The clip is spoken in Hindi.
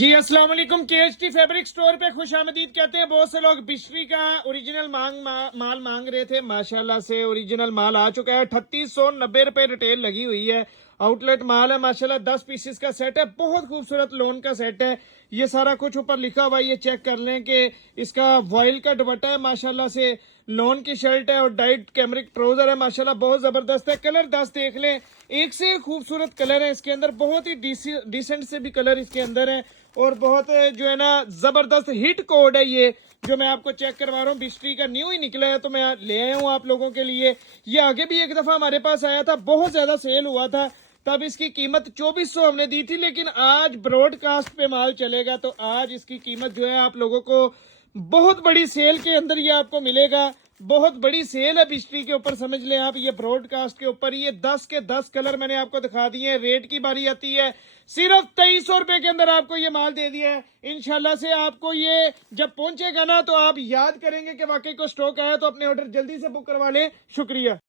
जी अस्सलाम वालेकुम। KHT फैब्रिक स्टोर पे खुश आमदीद कहते हैं। बहुत से लोग बिश्तरी का ओरिजिनल माल मांग रहे थे। माशाल्लाह से ओरिजिनल माल आ चुका है। 3890 रुपए रिटेल लगी हुई है। आउटलेट माल है माशाल्लाह। 10 पीसेस का सेट है। बहुत खूबसूरत लोन का सेट है। ये सारा कुछ ऊपर लिखा हुआ है, ये चेक कर लें कि इसका वॉइल का दुपट्टा है माशाल्लाह से। लोन की शर्ट है और डाइट कैमरिक ट्राउजर है माशाल्लाह। बहुत जबरदस्त है। कलर 10 देख लें, एक से एक खूबसूरत कलर है इसके अंदर। बहुत ही डिसेंट से भी कलर इसके अंदर है और बहुत जो है ना जबरदस्त हिट कोड है ये जो मैं आपको चेक करवा रहा हूँ। बिस्ट्री का न्यू ही निकला है तो मैं ले आया हूँ आप लोगों के लिए। ये आगे भी एक दफा हमारे पास आया था, बहुत ज्यादा सेल हुआ था, तब इसकी कीमत 2400 हमने दी थी। लेकिन आज ब्रॉडकास्ट पे माल चलेगा तो आज इसकी कीमत जो है आप लोगों को बहुत बड़ी सेल के अंदर ये आपको मिलेगा। बहुत बड़ी सेल है बिस्ट्री के ऊपर, समझ लें आप। ये ब्रॉडकास्ट के ऊपर ये 10 के 10 कलर मैंने आपको दिखा दिए हैं। रेट की बारी आती है, सिर्फ 2300 रुपए के अंदर आपको ये माल दे दिया है। इंशाल्लाह से आपको ये जब पहुंचेगा ना तो आप याद करेंगे कि वाकई को स्टॉक आया, तो अपने ऑर्डर जल्दी से बुक करवा लें। शुक्रिया।